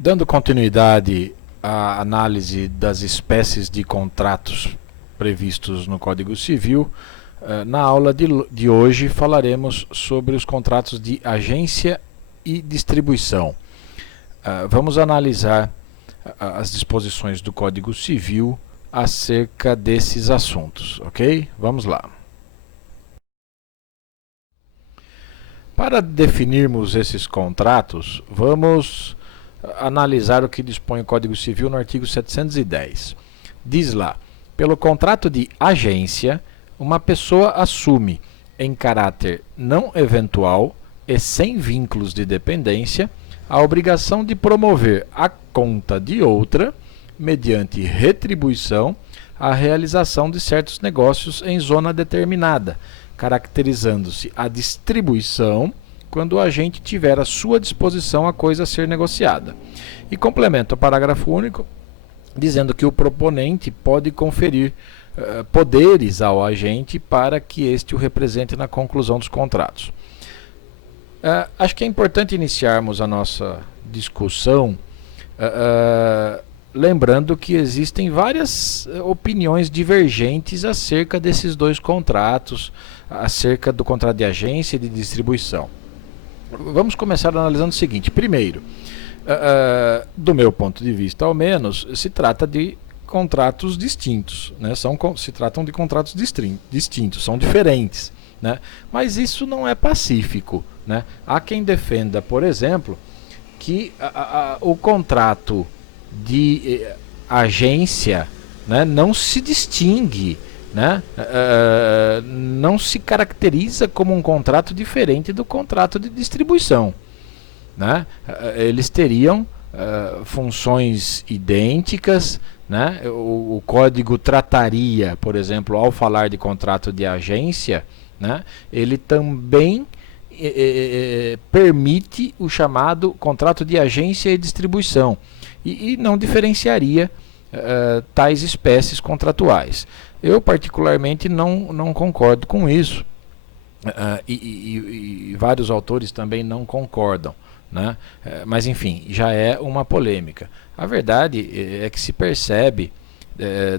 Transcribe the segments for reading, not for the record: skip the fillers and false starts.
Dando continuidade à análise das espécies de contratos previstos no Código Civil, na aula de hoje falaremos sobre os contratos de agência e distribuição. Vamos analisar as disposições do Código Civil acerca desses assuntos, ok? Vamos lá. Para definirmos esses contratos, vamos analisar o que dispõe o Código Civil no artigo 710. Diz lá: pelo contrato de agência, uma pessoa assume, em caráter não eventual e sem vínculos de dependência, a obrigação de promover à conta de outra, mediante retribuição, a realização de certos negócios em zona determinada, caracterizando-se a distribuição quando o agente tiver à sua disposição a coisa a ser negociada. E complementa o parágrafo único, dizendo que o proponente pode conferir poderes ao agente para que este o represente na conclusão dos contratos. Acho que é importante iniciarmos a nossa discussão lembrando que existem várias opiniões divergentes acerca desses dois contratos, acerca do contrato de agência e de distribuição. Vamos começar analisando o seguinte. Primeiro, do meu ponto de vista ao menos, se trata de contratos distintos, né? Se tratam de contratos distintos, são diferentes, né? Mas isso não é pacífico, né? Há quem defenda, por exemplo, que o contrato de agência, né, não se distingue, né, não se caracteriza como um contrato diferente do contrato de distribuição, né? Eles teriam funções idênticas, né? O código trataria, por exemplo, ao falar de contrato de agência, né, ele também permite o chamado contrato de agência e distribuição e não diferenciaria tais espécies contratuais. Eu particularmente não concordo com isso, e vários autores também não concordam, né? Mas enfim, já é uma polêmica. A verdade é que se percebe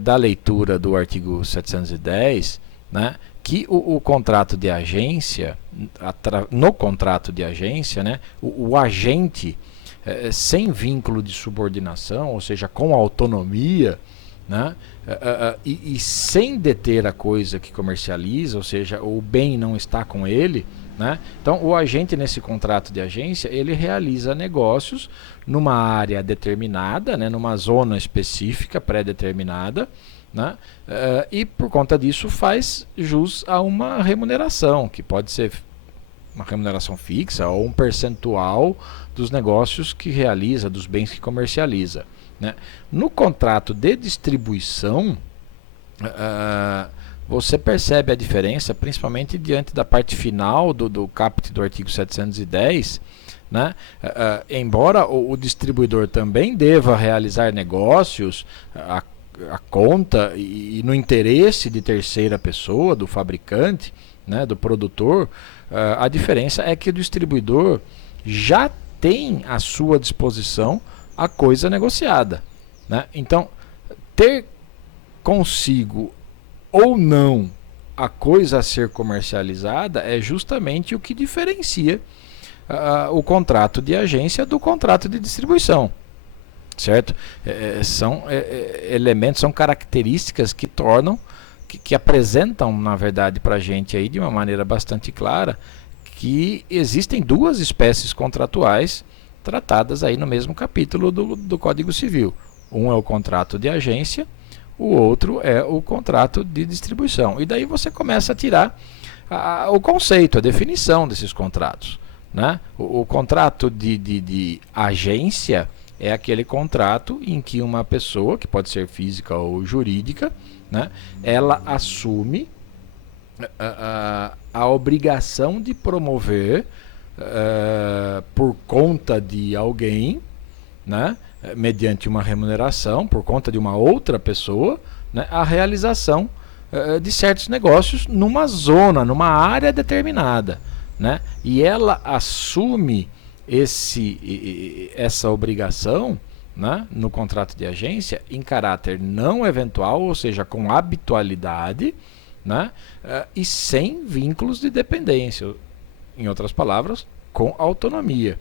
da leitura do artigo 710, né, que o contrato de agência, no contrato de agência, né, o agente sem vínculo de subordinação, ou seja, com autonomia, né, e sem deter a coisa que comercializa, ou seja, o bem não está com ele, né? Então o agente nesse contrato de agência, ele realiza negócios numa área determinada, né, numa zona específica pré-determinada, né, e por conta disso faz jus a uma remuneração, que pode ser uma remuneração fixa ou um percentual dos negócios que realiza, dos bens que comercializa, né? No contrato de distribuição, você percebe a diferença, principalmente diante da parte final do caput do artigo 710, né? Embora o distribuidor também deva realizar negócios a conta e no interesse de terceira pessoa, do fabricante, né, do produtor, a diferença é que o distribuidor já tem à sua disposição a coisa negociada, né? Então, ter consigo ou não a coisa a ser comercializada é justamente o que diferencia o contrato de agência do contrato de distribuição, certo? São elementos, são características que tornam, que apresentam, na verdade, para a gente aí de uma maneira bastante clara que existem duas espécies contratuais tratadas aí no mesmo capítulo do Código Civil. Um é o contrato de agência, o outro é o contrato de distribuição. E daí você começa a tirar o conceito, a definição desses contratos, né? O contrato de agência é aquele contrato em que uma pessoa, que pode ser física ou jurídica, né, ela assume a obrigação de promover por conta de alguém, né, mediante uma remuneração, por conta de uma outra pessoa, né, a realização de certos negócios numa zona, numa área determinada, né, e ela assume essa obrigação, né, no contrato de agência em caráter não eventual, ou seja, com habitualidade, né, e sem vínculos de dependência, em outras palavras, com autonomia.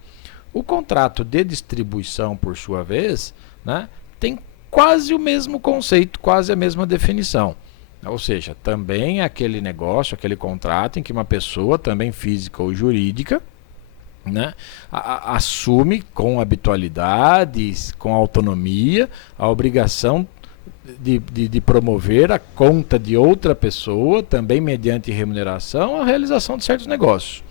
O contrato de distribuição, por sua vez, né, tem quase o mesmo conceito, quase a mesma definição. Ou seja, também aquele negócio, aquele contrato em que uma pessoa, também física ou jurídica, né, assume com habitualidade, com autonomia, a obrigação de promover a conta de outra pessoa, também mediante remuneração, a realização de certos negócios.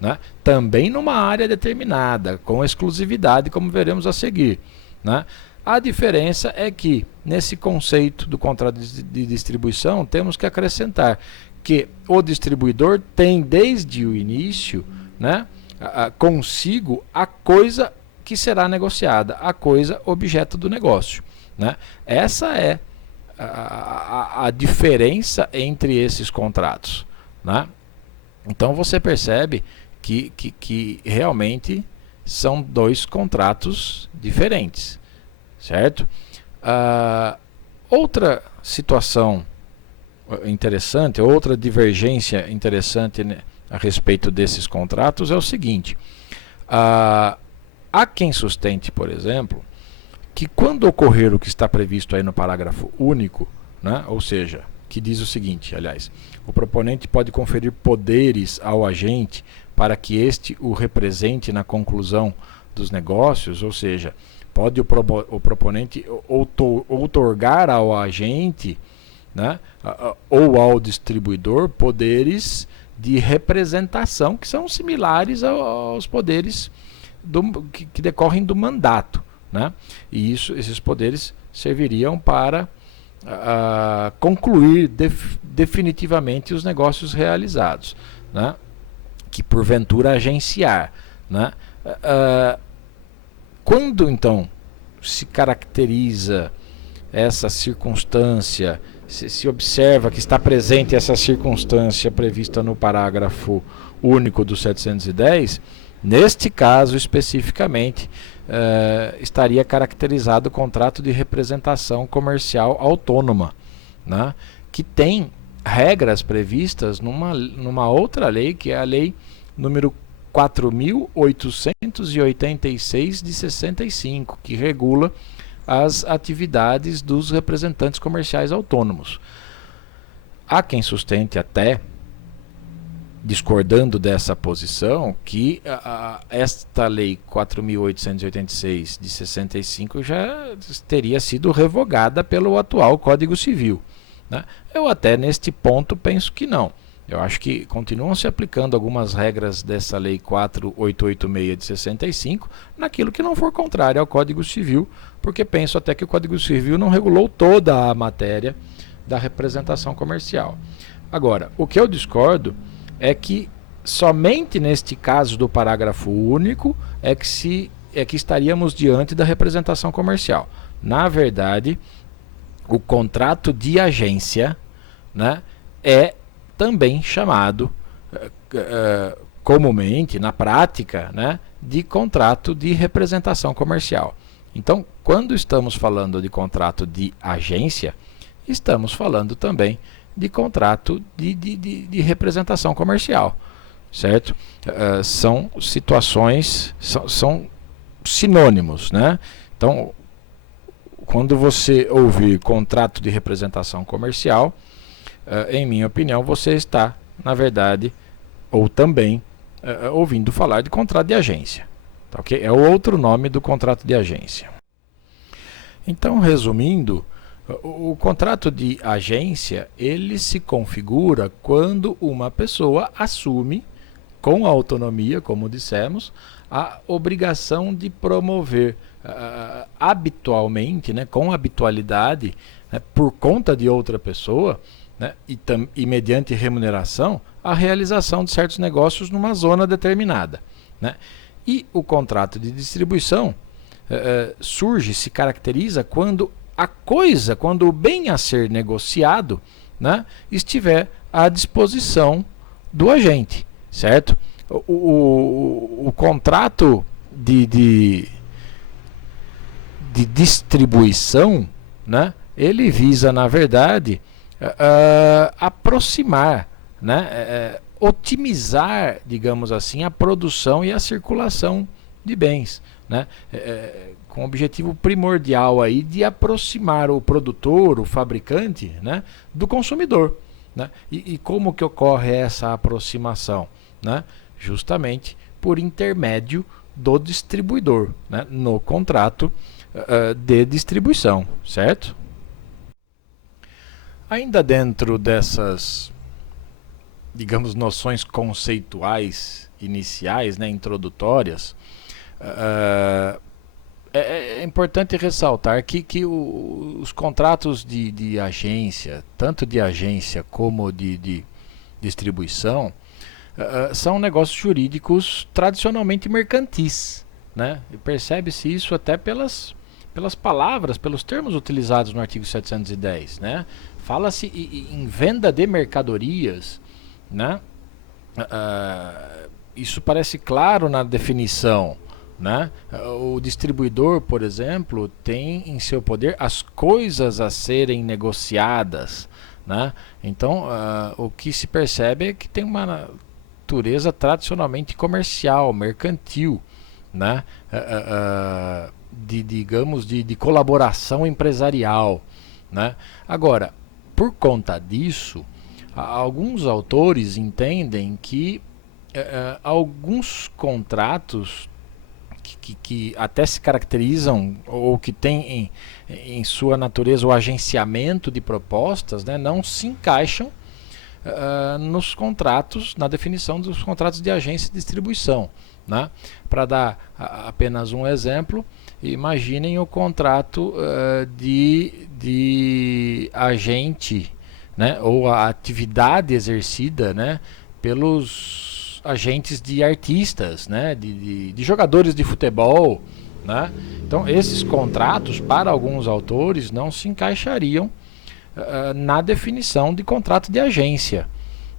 Né? Também numa área determinada, com exclusividade, como veremos a seguir. Né? A diferença é que, nesse conceito do contrato de distribuição, temos que acrescentar que o distribuidor tem, desde o início, né, consigo a coisa que será negociada, a coisa objeto do negócio. Né? Essa é a diferença entre esses contratos. Né? Então você percebe que realmente são dois contratos diferentes, certo? Outra situação interessante, outra divergência interessante, né, a respeito desses contratos é o seguinte: há quem sustente, por exemplo, que quando ocorrer o que está previsto aí no parágrafo único, né, ou seja, que diz o seguinte, aliás, o proponente pode conferir poderes ao agente para que este o represente na conclusão dos negócios, ou seja, pode o proponente outorgar ao agente, né, ou ao distribuidor poderes de representação que são similares aos poderes que decorrem do mandato. Né? E esses poderes serviriam para concluir definitivamente os negócios realizados, né? Que porventura agenciar. Né? Quando então se caracteriza essa circunstância, se observa que está presente essa circunstância prevista no parágrafo único do 710, neste caso especificamente, estaria caracterizado o contrato de representação comercial autônoma, né, que tem regras previstas numa outra lei, que é a lei número 4.886 de 65, que regula as atividades dos representantes comerciais autônomos. Há quem sustente até, discordando dessa posição, que esta lei 4.886 de 65 já teria sido revogada pelo atual Código Civil. Né? Eu até neste ponto penso que não. Eu acho que continuam se aplicando algumas regras dessa lei 4.886 de 65 naquilo que não for contrário ao Código Civil, porque penso até que o Código Civil não regulou toda a matéria da representação comercial. Agora, o que eu discordo é que somente neste caso do parágrafo único é que estaríamos diante da representação comercial. Na verdade, o contrato de agência, né, é também chamado comumente, na prática, né, de contrato de representação comercial. Então, quando estamos falando de contrato de agência, estamos falando também de contrato de representação comercial, certo? São situações, são sinônimos, né? Então, quando você ouvir contrato de representação comercial, em minha opinião, você está, na verdade, ou também ouvindo falar de contrato de agência. Tá, okay? É o outro nome do contrato de agência. Então, resumindo, o contrato de agência, ele se configura quando uma pessoa assume, com autonomia, como dissemos, a obrigação de promover habitualmente, né, com habitualidade, né, por conta de outra pessoa, né, e mediante remuneração, a realização de certos negócios numa zona determinada. Né? E o contrato de distribuição se caracteriza quando quando o bem a ser negociado, né, estiver à disposição do agente, certo? O contrato de, de, de distribuição, né, ele visa, na verdade, aproximar, né, otimizar, digamos assim, a produção e a circulação de bens, né, com o objetivo primordial aí de aproximar o produtor, o fabricante, né, do consumidor. Né? E como que ocorre essa aproximação? Né? Justamente por intermédio do distribuidor, né? No contrato de distribuição, certo? Ainda dentro dessas, digamos, noções conceituais iniciais, né, introdutórias, é importante ressaltar que os contratos de agência, tanto de agência como de distribuição, são negócios jurídicos tradicionalmente mercantis, né? E percebe-se isso até pelas palavras, pelos termos utilizados no artigo 710, né? Fala-se em venda de mercadorias, né? Isso parece claro na definição, né? O distribuidor, por exemplo, tem em seu poder as coisas a serem negociadas, né? Então, o que se percebe é que tem uma natureza tradicionalmente comercial, mercantil, né? Digamos, de colaboração empresarial, né? Agora, por conta disso, alguns autores entendem que alguns contratos que até se caracterizam ou que têm em sua natureza o agenciamento de propostas, né, não se encaixam nos contratos, na definição dos contratos de agência e distribuição. Né? Para dar apenas um exemplo, imaginem o contrato de agente, né, ou a atividade exercida, né, pelos agentes de artistas, né, de jogadores de futebol. Né? Então, esses contratos, para alguns autores, não se encaixariam na definição de contrato de agência.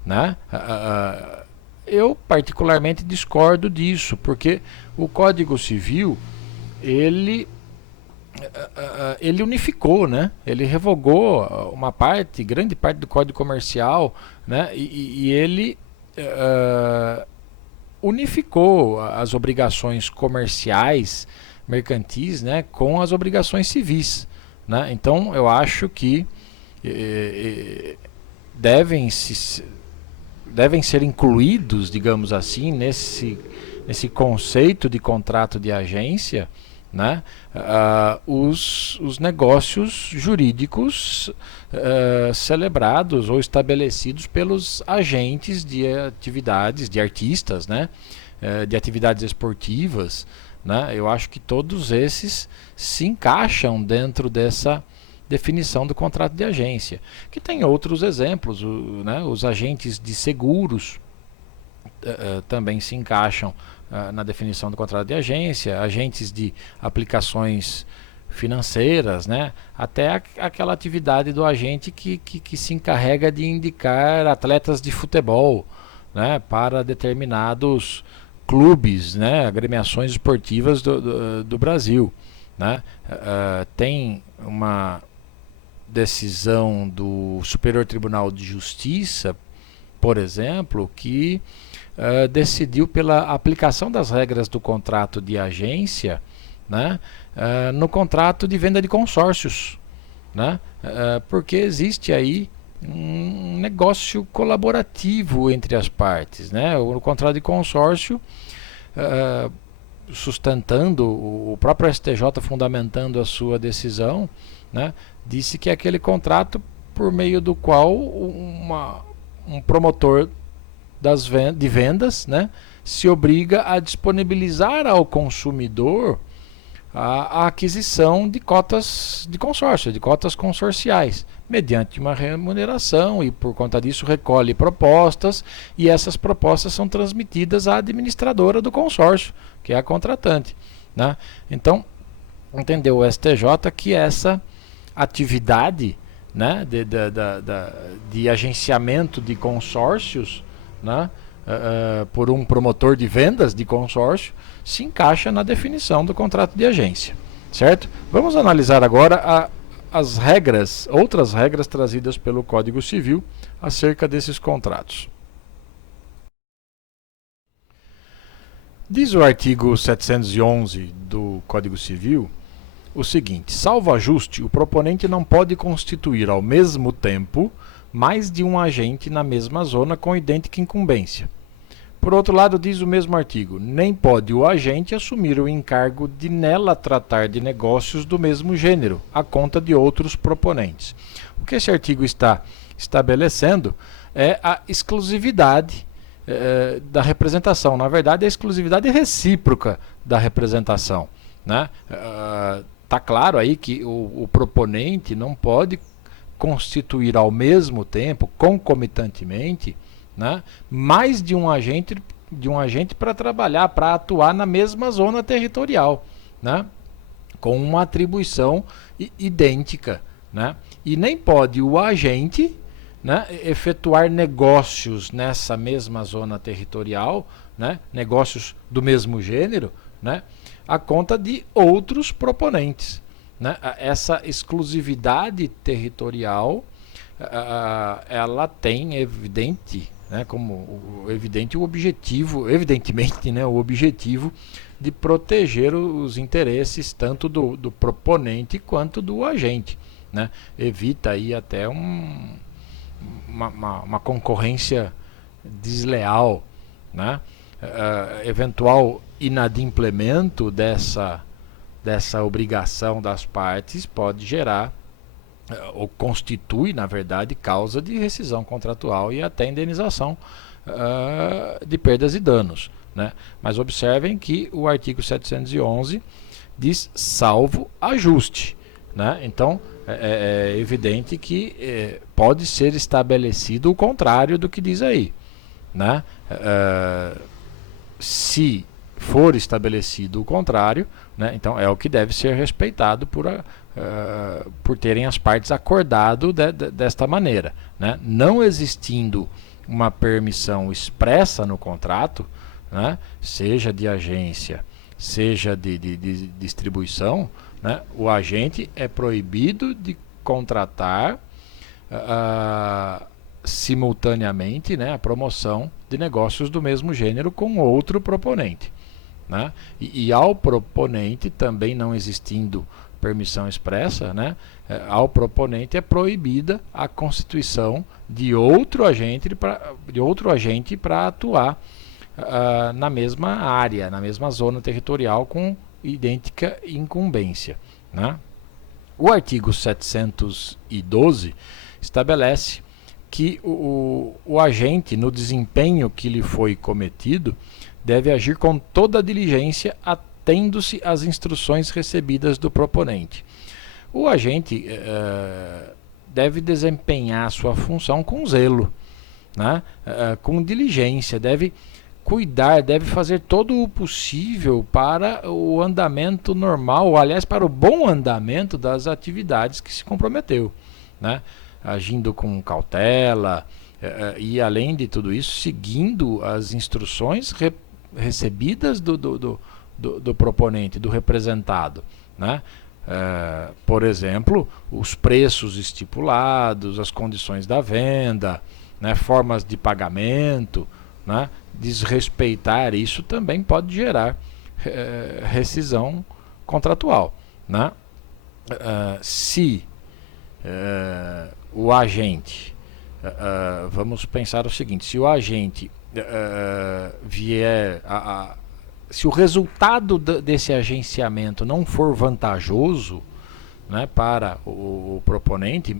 Né? Eu particularmente discordo disso, porque o Código Civil ele unificou, né? Ele revogou uma parte, grande parte do Código Comercial, né? E ele unificou as obrigações comerciais, mercantis, né? Com as obrigações civis. Né? Então eu acho que devem ser incluídos, digamos assim, nesse conceito de contrato de agência, né, os negócios jurídicos celebrados ou estabelecidos pelos agentes de atividades, de artistas, né, de atividades esportivas. Né, eu acho que todos esses se encaixam dentro dessa definição do contrato de agência, que tem outros exemplos, né, os agentes de seguros também se encaixam na definição do contrato de agência, agentes de aplicações financeiras, né, até aquela atividade do agente que se encarrega de indicar atletas de futebol, né, para determinados clubes, né, agremiações esportivas do Brasil. Né. Tem uma decisão do Superior Tribunal de Justiça, por exemplo, que decidiu pela aplicação das regras do contrato de agência, né, no contrato de venda de consórcios, né, porque existe aí um negócio colaborativo entre as partes. Né, o contrato de consórcio, sustentando, o próprio STJ fundamentando a sua decisão, né, disse que é aquele contrato por meio do qual um promotor de vendas, né, se obriga a disponibilizar ao consumidor a aquisição de cotas de consórcio, de cotas consorciais, mediante uma remuneração, e por conta disso recolhe propostas, e essas propostas são transmitidas à administradora do consórcio, que é a contratante. Né? Então, entendeu o STJ que essa atividade, né, de agenciamento de consórcios, né, por um promotor de vendas de consórcio, se encaixa na definição do contrato de agência, certo? Vamos analisar agora as regras, outras regras trazidas pelo Código Civil acerca desses contratos. Diz o artigo 711 do Código Civil o seguinte: salvo ajuste, o proponente não pode constituir ao mesmo tempo mais de um agente na mesma zona com idêntica incumbência. Por outro lado, diz o mesmo artigo, nem pode o agente assumir o encargo de nela tratar de negócios do mesmo gênero, à conta de outros proponentes. O que esse artigo está estabelecendo é a exclusividade da representação. Na verdade, a exclusividade recíproca da representação, né? Tá claro aí que o proponente não pode constituir ao mesmo tempo, concomitantemente, né, mais de um agente para trabalhar, para atuar na mesma zona territorial, né, com uma atribuição idêntica, né, e nem pode o agente, né, efetuar negócios nessa mesma zona territorial, né, negócios do mesmo gênero, né, a conta de outros proponentes, né. Essa exclusividade territorial ela tem evidente, né, como evidente o objetivo, evidentemente, né, o objetivo de proteger os interesses tanto do proponente quanto do agente, né. Evita aí até uma concorrência desleal, né. Eventual inadimplemento dessa obrigação das partes pode gerar ou constitui, na verdade, causa de rescisão contratual e até indenização de perdas e danos, né? Mas observem que o artigo 711 diz salvo ajuste, né? Então é evidente que pode ser estabelecido o contrário do que diz aí, né? Se for estabelecido o contrário, né, então é o que deve ser respeitado por terem as partes acordado desta maneira, né? Não existindo uma permissão expressa no contrato, né, seja de agência, seja de distribuição, né, o agente é proibido de contratar simultaneamente, né, a promoção de negócios do mesmo gênero com outro proponente, né? E ao proponente, também não existindo permissão expressa, né, ao proponente é proibida a constituição de outro agente para atuar na mesma área, na mesma zona territorial com idêntica incumbência, né? O artigo 712 estabelece que o agente, no desempenho que lhe foi cometido, deve agir com toda a diligência, atendo-se às instruções recebidas do proponente. O agente deve desempenhar sua função com zelo, né, com diligência, deve cuidar, deve fazer todo o possível para o andamento normal, aliás, para o bom andamento das atividades que se comprometeu, né, agindo com cautela e, além de tudo isso, seguindo as instruções recebidas do proponente, do representado, né? Por exemplo, os preços estipulados, as condições da venda, né, formas de pagamento, né? Desrespeitar isso também pode gerar rescisão contratual, né? Se o agente, vamos pensar o seguinte: se o agente vier se o resultado desse agenciamento não for vantajoso, né, para o proponente,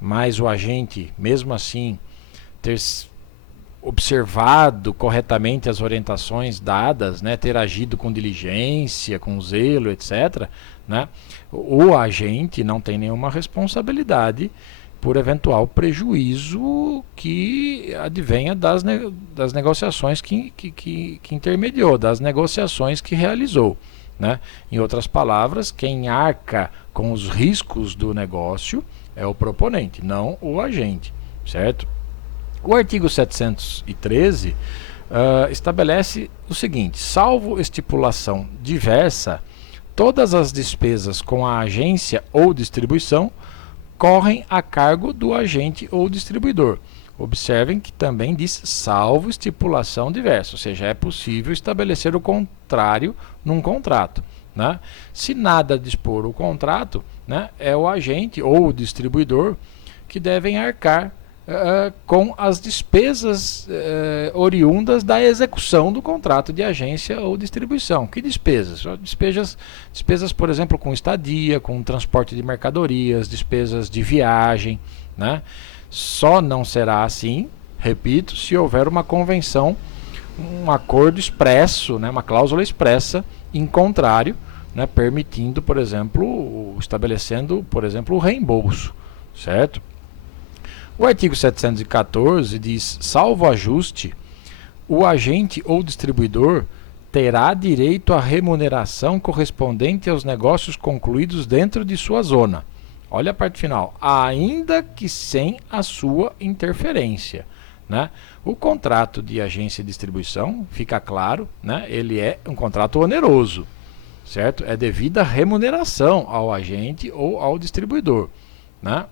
mas o agente, mesmo assim, ter observado corretamente as orientações dadas, né, ter agido com diligência, com zelo, etc., né, o agente não tem nenhuma responsabilidade por eventual prejuízo que advenha das negociações que intermediou, das negociações que realizou, né? Em outras palavras, quem arca com os riscos do negócio é o proponente, não o agente, certo? O artigo 713 estabelece o seguinte: salvo estipulação diversa, todas as despesas com a agência ou distribuição correm a cargo do agente ou distribuidor. Observem que também diz salvo estipulação diversa, ou seja, é possível estabelecer o contrário num contrato, né? Se nada dispor o contrato, né, é o agente ou o distribuidor que devem arcar com as despesas oriundas da execução do contrato de agência ou distribuição. Que despesas? Despesas, por exemplo, com estadia, com transporte de mercadorias, despesas de viagem, né? Só não será assim, repito, se houver uma convenção, um acordo expresso, né, uma cláusula expressa em contrário, né, permitindo, por exemplo, estabelecendo, por exemplo, o reembolso, certo? O artigo 714 diz: salvo ajuste, o agente ou distribuidor terá direito à remuneração correspondente aos negócios concluídos dentro de sua zona. Olha a parte final: ainda que sem a sua interferência, né? O contrato de agência e distribuição, fica claro, né? Ele é um contrato oneroso, certo? É devida remuneração ao agente ou ao distribuidor, né?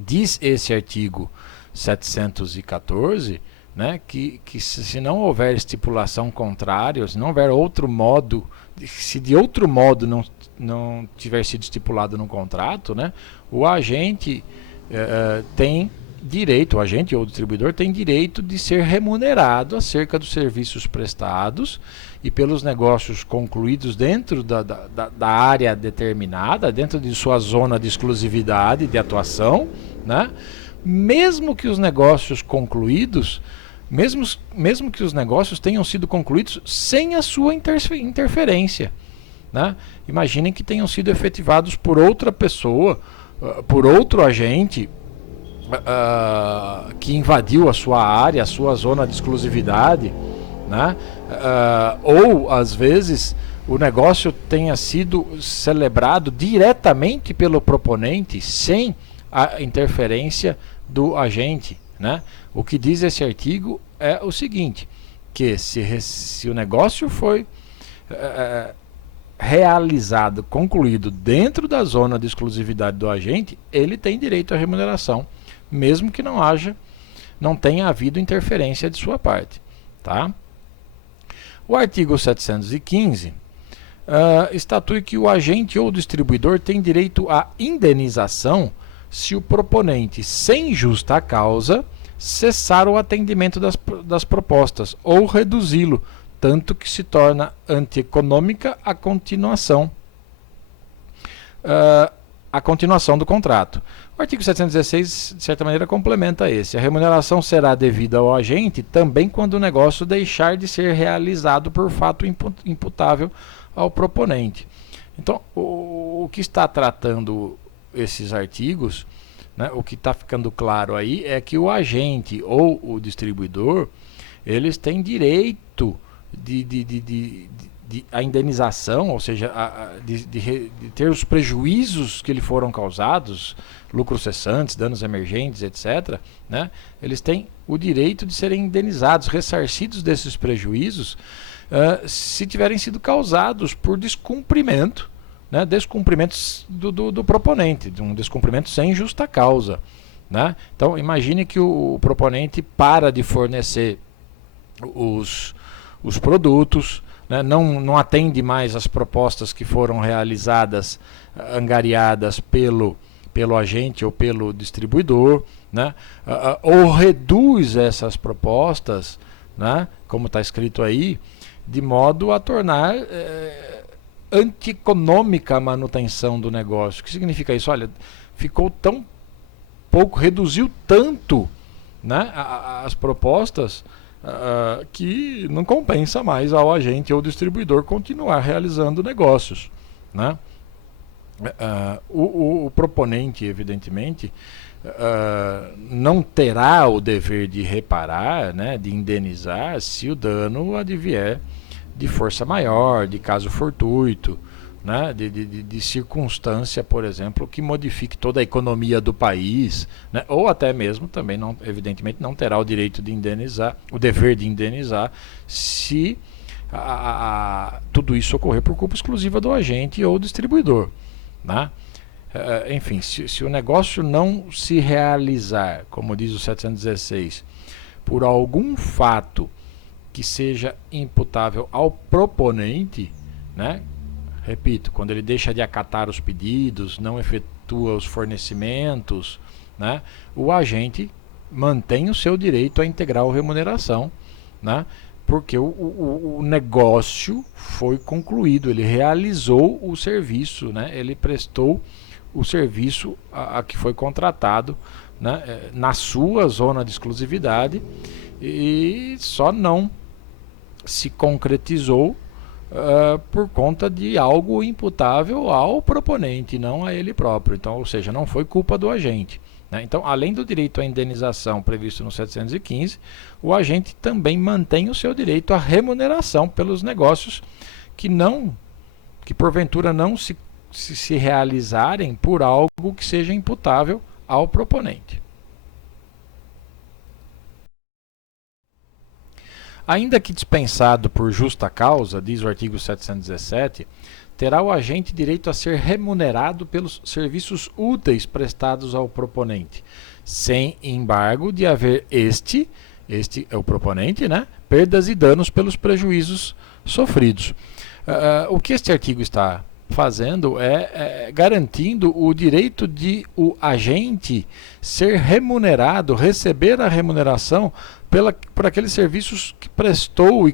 Diz esse artigo 714, né, que se não houver estipulação contrária, se não houver outro modo, se de outro modo não tiver sido estipulado no contrato, né, o agente tem direito, o agente ou o distribuidor tem direito de ser remunerado acerca dos serviços prestados e pelos negócios concluídos dentro da área determinada, dentro de sua zona de exclusividade de atuação, né? Mesmo que os negócios concluídos, mesmo que os negócios tenham sido concluídos sem a sua interferência, né? Imaginem que tenham sido efetivados por outra pessoa, por outro agente, que invadiu a sua área, a sua zona de exclusividade, né? Ou às vezes o negócio tenha sido celebrado diretamente pelo proponente sem a interferência do agente, né? O que diz esse artigo é o seguinte: que se o negócio foi realizado, concluído dentro da zona de exclusividade do agente, ele tem direito à remuneração, mesmo que não tenha havido interferência de sua parte, tá? O artigo 715 estatui que o agente ou distribuidor tem direito à indenização se o proponente, sem justa causa, cessar o atendimento das propostas ou reduzi-lo, tanto que se torna antieconômica a continuação do contrato. O artigo 716, de certa maneira, complementa esse. A remuneração será devida ao agente também quando o negócio deixar de ser realizado por fato imputável ao proponente. Então, o que está tratando esses artigos, né, o que está ficando claro aí é que o agente ou o distribuidor, eles têm direito a indenização, ou seja, de ter os prejuízos que lhe foram causados, lucros cessantes, danos emergentes, etc., né? Eles têm o direito de serem indenizados, ressarcidos desses prejuízos, se tiverem sido causados por descumprimento, né? Descumprimentos do proponente, de um descumprimento sem justa causa, né? Então, imagine que o proponente para de fornecer os produtos, né, não atende mais as propostas que foram realizadas, angariadas pelo agente ou pelo distribuidor, né, ou reduz essas propostas, né, como está escrito aí, de modo a tornar antieconômica a manutenção do negócio. O que significa isso? Olha, ficou tão pouco, reduziu tanto, né, as propostas, que não compensa mais ao agente ou distribuidor continuar realizando negócios, né? O proponente, evidentemente, não terá o dever de reparar, né, de indenizar, se o dano advier de força maior, de caso fortuito, né, de circunstância, por exemplo, que modifique toda a economia do país, né, ou até mesmo também, não, evidentemente, não terá o direito de indenizar, o dever de indenizar, se tudo isso ocorrer por culpa exclusiva do agente ou distribuidor, né? Enfim, se o negócio não se realizar, como diz o 716, por algum fato que seja imputável ao proponente, né? Repito, quando ele deixa de acatar os pedidos, não efetua os fornecimentos, né? O agente mantém o seu direito à integral remuneração, né? Porque o negócio foi concluído, ele realizou o serviço, né? Ele prestou o serviço a que foi contratado, né? Na sua zona de exclusividade, e só não se concretizou por conta de algo imputável ao proponente, não a ele próprio. Então, ou seja, não foi culpa do agente, né? Então, além do direito à indenização previsto no 715, o agente também mantém o seu direito à remuneração pelos negócios que porventura não se realizarem por algo que seja imputável ao proponente. Ainda que dispensado por justa causa, diz o artigo 717, terá o agente direito a ser remunerado pelos serviços úteis prestados ao proponente, sem embargo de haver este é o proponente, né, perdas e danos pelos prejuízos sofridos. O que este artigo está fazendo é garantindo o direito de o agente ser remunerado, receber a remuneração por aqueles serviços que prestou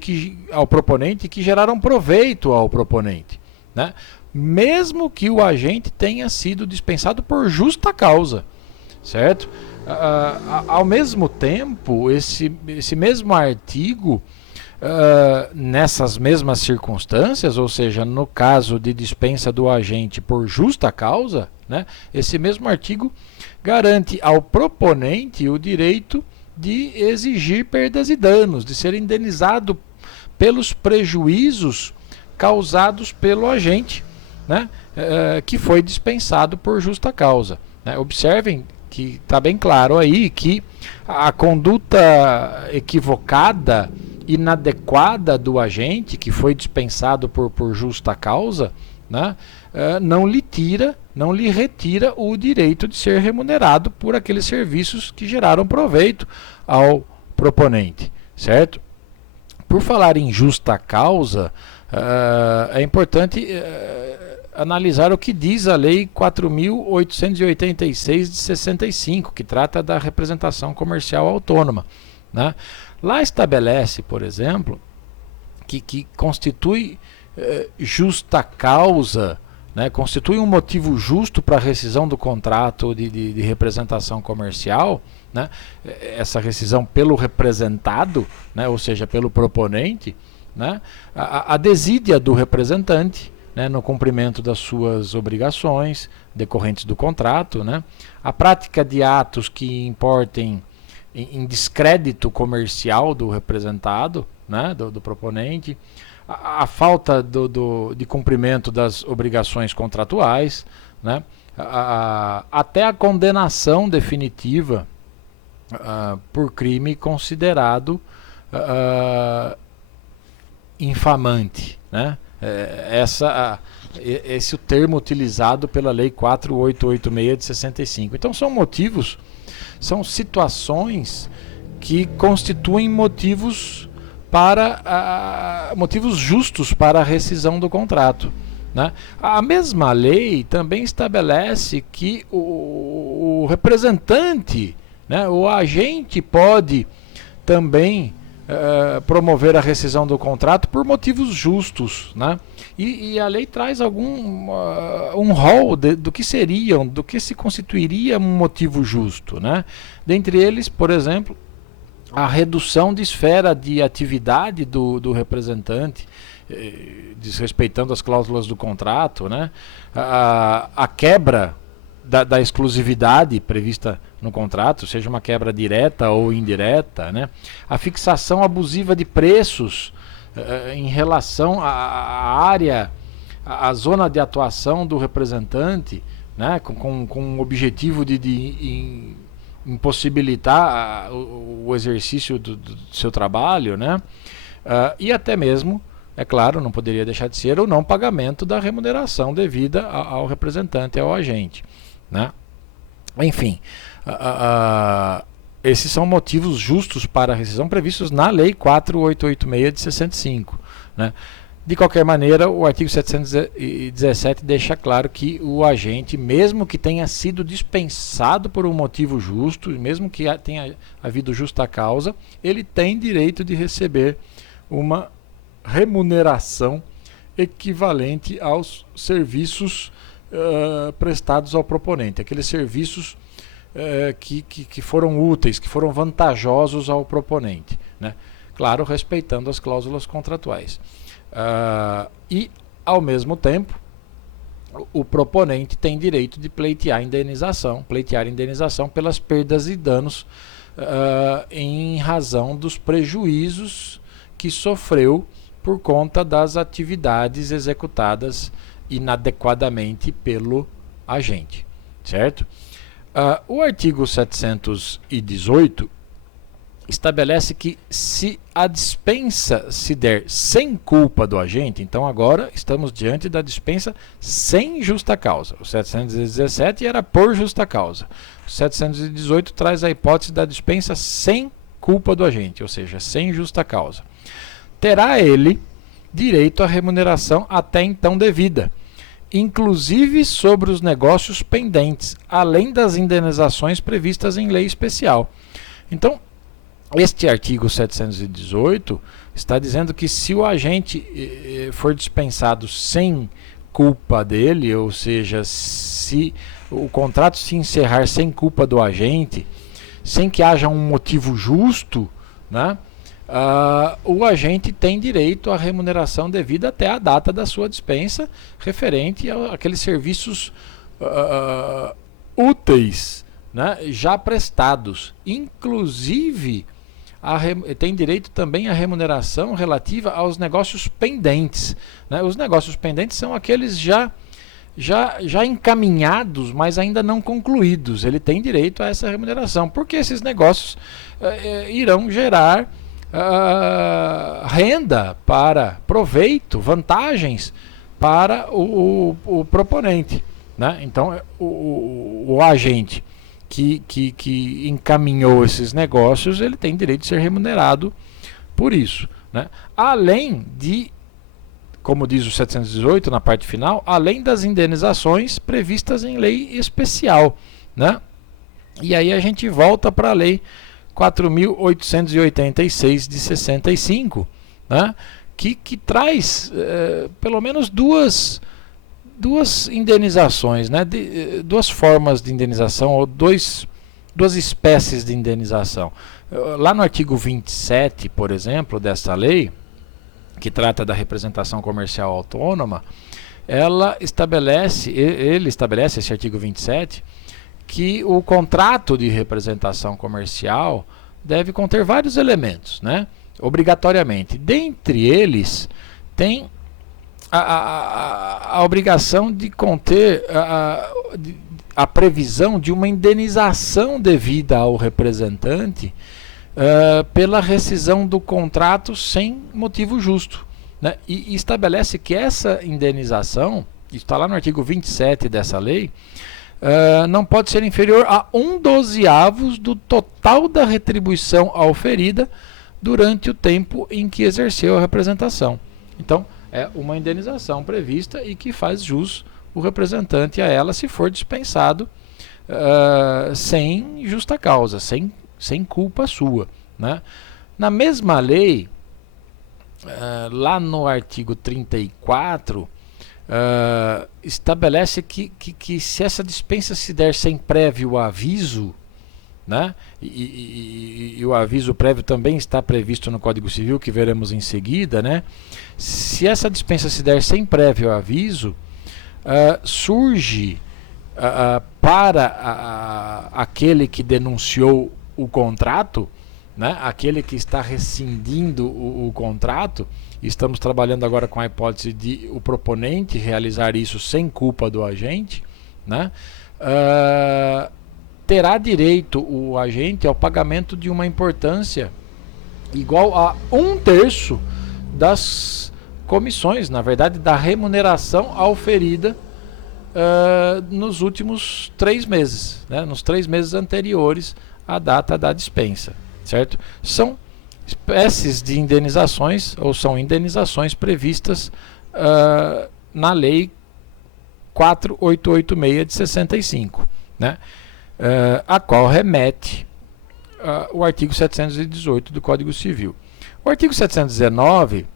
ao proponente e que geraram proveito ao proponente, né? Mesmo que o agente tenha sido dispensado por justa causa, certo? Ao mesmo tempo, esse mesmo artigo, nessas mesmas circunstâncias, ou seja, no caso de dispensa do agente por justa causa, né, esse mesmo artigo garante ao proponente o direito de exigir perdas e danos, de ser indenizado pelos prejuízos causados pelo agente, né, que foi dispensado por justa causa, né? Observem que está bem claro aí que a conduta equivocada, inadequada do agente, que foi dispensado por justa causa, né, não lhe retira o direito de ser remunerado por aqueles serviços que geraram proveito ao proponente, certo? Por falar em justa causa, é importante analisar o que diz a Lei 4.886 de 65, que trata da representação comercial autônoma, né? Lá estabelece, por exemplo, que constitui justa causa, né, constitui um motivo justo para a rescisão do contrato de representação comercial, né, essa rescisão pelo representado, né, ou seja, pelo proponente, né, a desídia do representante, né, no cumprimento das suas obrigações decorrentes do contrato, né, a prática de atos que importem em descrédito comercial do representado, né, do proponente, a falta de cumprimento das obrigações contratuais, né, até a condenação definitiva por crime considerado infamante, né? Esse é o termo utilizado pela Lei 4.886 de 65. Então são motivos, são situações que constituem motivos justos para a rescisão do contrato, né? A mesma lei também estabelece que o representante, né, o agente pode também promover a rescisão do contrato por motivos justos, né? E a lei traz um rol do que se constituiria um motivo justo, né? Dentre eles, por exemplo, a redução de esfera de atividade do representante, desrespeitando as cláusulas do contrato, né? A quebra da exclusividade prevista no contrato, seja uma quebra direta ou indireta, né? A fixação abusiva de preços em relação à área a zona de atuação do representante, né, com o objetivo de impossibilitar o exercício do seu trabalho, né, e até mesmo, é claro, não poderia deixar de ser o não pagamento da remuneração devida ao representante, ao agente, né. Enfim, esses são motivos justos para a rescisão previstos na Lei 4886 de 65. Né? De qualquer maneira, o artigo 717 deixa claro que o agente, mesmo que tenha sido dispensado por um motivo justo, mesmo que tenha havido justa causa, ele tem direito de receber uma remuneração equivalente aos serviços prestados ao proponente, aqueles serviços que foram úteis, que foram vantajosos ao proponente, né? Claro, respeitando as cláusulas contratuais. E, ao mesmo tempo, o proponente tem direito de pleitear indenização pelas perdas e danos em razão dos prejuízos que sofreu por conta das atividades executadas inadequadamente pelo agente, certo? O artigo 718 estabelece que se a dispensa se der sem culpa do agente, então agora estamos diante da dispensa sem justa causa. O 717 era por justa causa. O 718 traz a hipótese da dispensa sem culpa do agente, ou seja, sem justa causa. Terá ele direito à remuneração até então devida, inclusive sobre os negócios pendentes, além das indenizações previstas em lei especial. Então, este artigo 718 está dizendo que se o agente for dispensado sem culpa dele, ou seja, se o contrato se encerrar sem culpa do agente, sem que haja um motivo justo, né, o agente tem direito à remuneração devida até a data da sua dispensa, referente àqueles serviços úteis, né, já prestados. Inclusive, tem direito também à remuneração relativa aos negócios pendentes. Né? Os negócios pendentes são aqueles já encaminhados, mas ainda não concluídos. Ele tem direito a essa remuneração, porque esses negócios irão gerar renda, para proveito, vantagens para o proponente. Né? Então, o agente que encaminhou esses negócios, ele tem direito de ser remunerado por isso. Né? Além de, como diz o 718 na parte final, além das indenizações previstas em lei especial. Né? E aí a gente volta para a lei 4.886 de 65, né? que traz pelo menos duas indenizações, né? Duas formas de indenização, ou duas espécies de indenização. Lá no artigo 27, por exemplo, dessa lei, que trata da representação comercial autônoma, ele estabelece, esse artigo 27, que o contrato de representação comercial deve conter vários elementos, né? Obrigatoriamente. Dentre eles, tem a obrigação de conter a previsão de uma indenização devida ao representante pela rescisão do contrato sem motivo justo. Né? E estabelece que essa indenização, está lá no artigo 27 dessa lei, não pode ser inferior a 1/12 do total da retribuição auferida durante o tempo em que exerceu a representação. Então, é uma indenização prevista e que faz jus o representante a ela se for dispensado sem justa causa, sem culpa sua. Né? Na mesma lei, lá no artigo 34, estabelece que se essa dispensa se der sem prévio aviso, né? E o aviso prévio também está previsto no Código Civil, que veremos em seguida, né? Se essa dispensa se der sem prévio aviso, surge para aquele que denunciou o contrato, né? Aquele que está rescindindo o contrato, estamos trabalhando agora com a hipótese de o proponente realizar isso sem culpa do agente, né? Terá direito o agente ao pagamento de uma importância igual a 1/3 das comissões, na verdade, da remuneração auferida nos últimos 3 meses, né? Nos 3 meses anteriores à data da dispensa, certo? São espécies de indenizações, ou são indenizações previstas na Lei 4.886 de 65, né? A qual remete o artigo 718 do Código Civil. O artigo 719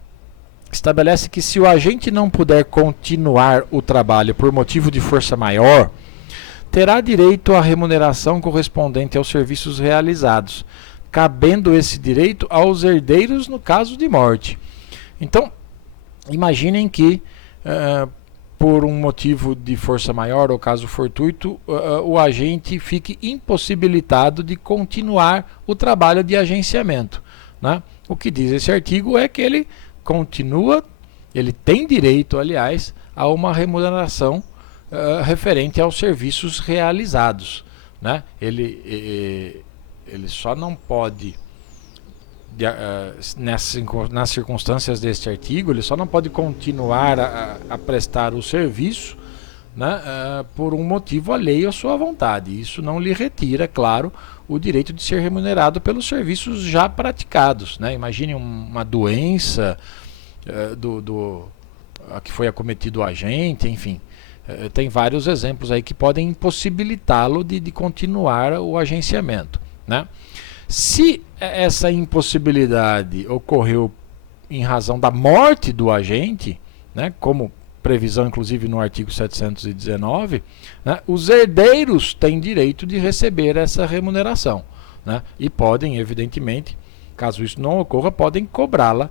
estabelece que se o agente não puder continuar o trabalho por motivo de força maior, terá direito à remuneração correspondente aos serviços realizados, cabendo esse direito aos herdeiros no caso de morte. Então, imaginem que por um motivo de força maior ou caso fortuito, o agente fique impossibilitado de continuar o trabalho de agenciamento, né? O que diz esse artigo é que ele continua, ele tem direito, aliás, a uma remuneração referente aos serviços realizados, né? Ele só não pode, nas circunstâncias deste artigo, ele só não pode continuar a prestar o serviço, né, por um motivo alheio à sua vontade. Isso não lhe retira, claro, o direito de ser remunerado pelos serviços já praticados, né? Imagine uma doença a que foi acometido o agente, enfim. Tem vários exemplos aí que podem impossibilitá-lo de continuar o agenciamento, né? Se essa impossibilidade ocorreu em razão da morte do agente, né, como previsão inclusive no artigo 719, né, os herdeiros têm direito de receber essa remuneração, né, e podem, evidentemente, caso isso não ocorra, podem cobrá-la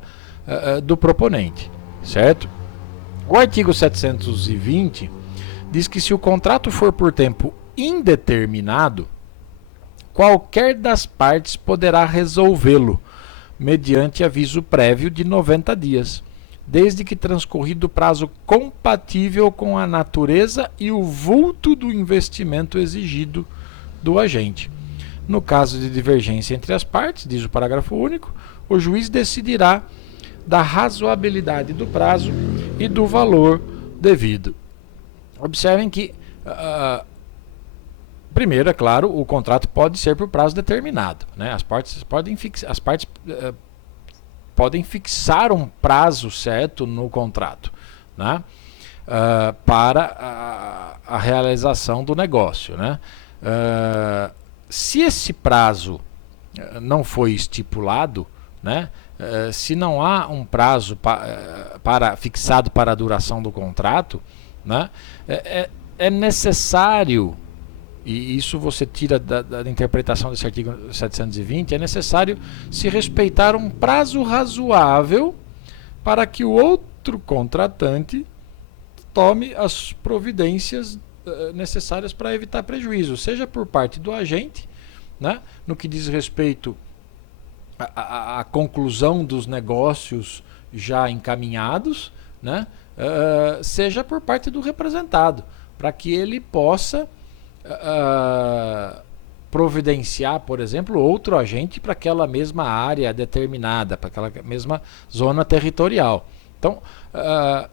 do proponente, certo? O artigo 720 diz que se o contrato for por tempo indeterminado, qualquer das partes poderá resolvê-lo, mediante aviso prévio de 90 dias, desde que transcorrido o prazo compatível com a natureza e o vulto do investimento exigido do agente. No caso de divergência entre as partes, diz o parágrafo único, o juiz decidirá da razoabilidade do prazo e do valor devido. Observem que primeiro, é claro, o contrato pode ser por prazo determinado, né? As partes podem fixar um prazo certo no contrato, né? Para a realização do negócio, né? Se esse prazo não foi estipulado, né? Se não há um prazo fixado para a duração do contrato, né? É necessário, e isso você tira da interpretação desse artigo 720, é necessário se respeitar um prazo razoável para que o outro contratante tome as providências necessárias para evitar prejuízo, seja por parte do agente, né, no que diz respeito à conclusão dos negócios já encaminhados, né, seja por parte do representado, para que ele possa providenciar, por exemplo, outro agente para aquela mesma área determinada, para aquela mesma zona territorial. Então,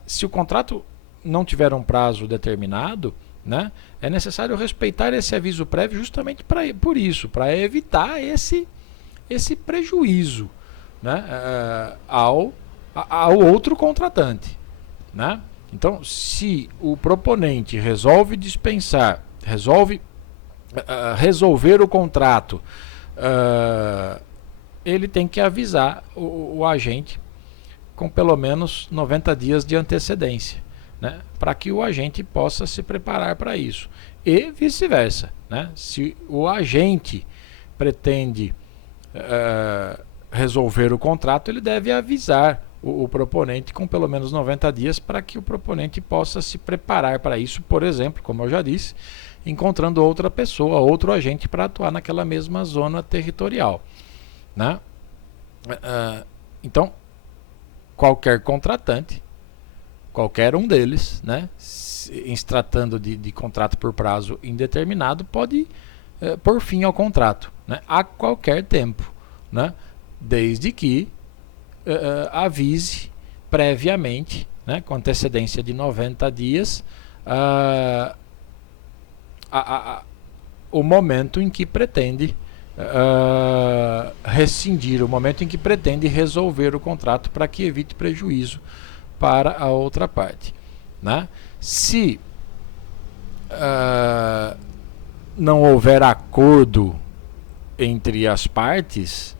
se o contrato não tiver um prazo determinado, né, é necessário respeitar esse aviso prévio justamente por isso, para evitar esse prejuízo, né, ao outro contratante, né? Então, se o proponente resolve resolver o contrato, ele tem que avisar o agente com pelo menos 90 dias de antecedência, né, para que o agente possa se preparar para isso. E vice-versa, né? Se o agente pretende resolver o contrato, ele deve avisar o proponente com pelo menos 90 dias para que o proponente possa se preparar para isso, por exemplo, como eu já disse, encontrando outra pessoa, outro agente para atuar naquela mesma zona territorial, né? Então, qualquer contratante, qualquer um deles, né, em se tratando de contrato por prazo indeterminado, pode pôr fim ao contrato, né, a qualquer tempo, né, desde que avise previamente, né, com antecedência de 90 dias, o momento em que pretende rescindir, o momento em que pretende resolver o contrato, para que evite prejuízo para a outra parte, né? Se não houver acordo entre as partes,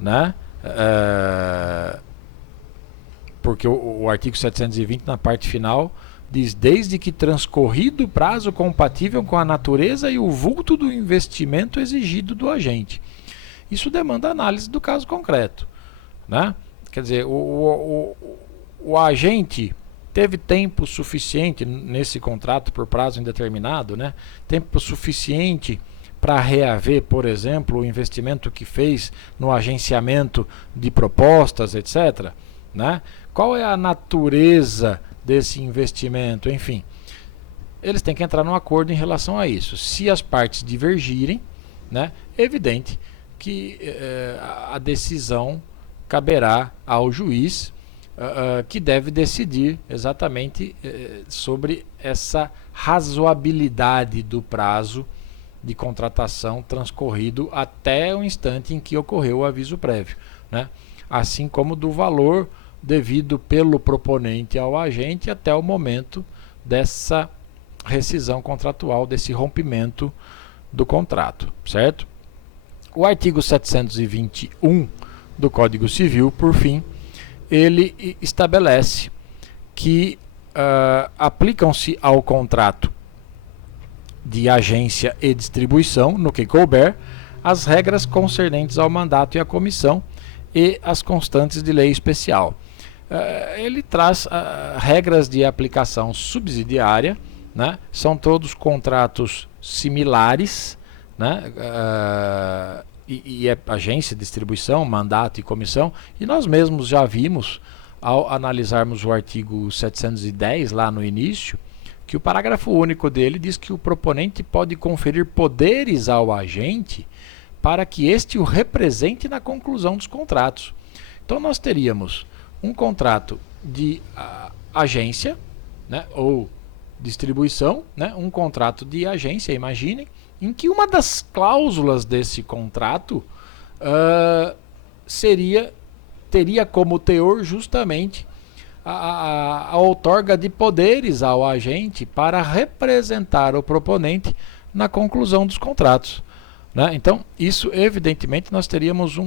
né? Porque o artigo 720, na parte final, diz: desde que transcorrido o prazo compatível com a natureza e o vulto do investimento exigido do agente. Isso demanda análise do caso concreto, né? Quer dizer, o agente teve tempo suficiente nesse contrato por prazo indeterminado, né? Tempo suficiente para reaver, por exemplo, o investimento que fez no agenciamento de propostas, etc., né? Qual é a natureza desse investimento? Enfim, eles têm que entrar num acordo em relação a isso. Se as partes divergirem, né, é evidente que a decisão caberá ao juiz, que deve decidir exatamente sobre essa razoabilidade do prazo de contratação transcorrido até o instante em que ocorreu o aviso prévio, né? Assim como do valor devido pelo proponente ao agente até o momento dessa rescisão contratual, desse rompimento do contrato, certo? O artigo 721 do Código Civil, por fim, ele estabelece que aplicam-se ao contrato de agência e distribuição, no que couber, as regras concernentes ao mandato e à comissão e as constantes de lei especial. Ele traz regras de aplicação subsidiária, né? São todos contratos similares, né? E é agência, distribuição, mandato e comissão, e nós mesmos já vimos, ao analisarmos o artigo 710 lá no início, que o parágrafo único dele diz que o proponente pode conferir poderes ao agente para que este o represente na conclusão dos contratos. Então nós teríamos um contrato de agência, né, ou distribuição, né, um contrato de agência, imaginem, em que uma das cláusulas desse contrato teria como teor justamente a outorga de poderes ao agente para representar o proponente na conclusão dos contratos, né? Então, isso evidentemente nós teríamos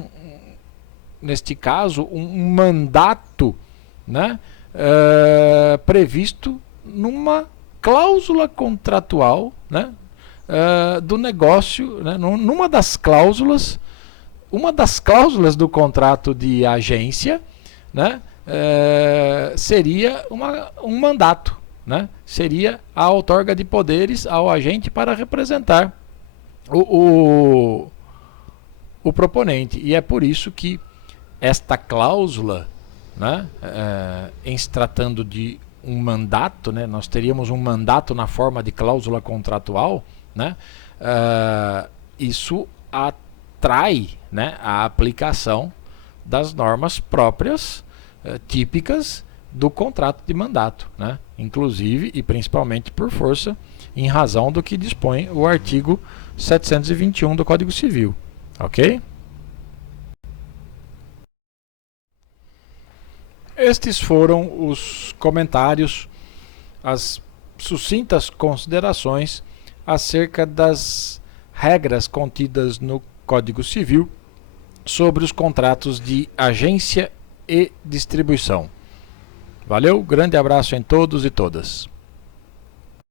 neste caso um mandato, né, previsto numa cláusula contratual, né, do negócio, né, numa das cláusulas, uma das cláusulas do contrato de agência, né, seria um mandato, né, seria a outorga de poderes ao agente para representar o proponente. E é por isso que esta cláusula, né, em se tratando de um mandato, né, nós teríamos um mandato na forma de cláusula contratual, né, isso atrai, né, a aplicação das normas próprias, típicas do contrato de mandato, né, inclusive e principalmente por força, em razão do que dispõe o artigo 721 do Código Civil, ok? Estes foram os comentários, as sucintas considerações acerca das regras contidas no Código Civil sobre os contratos de agência e distribuição. Valeu, grande abraço em todos e todas.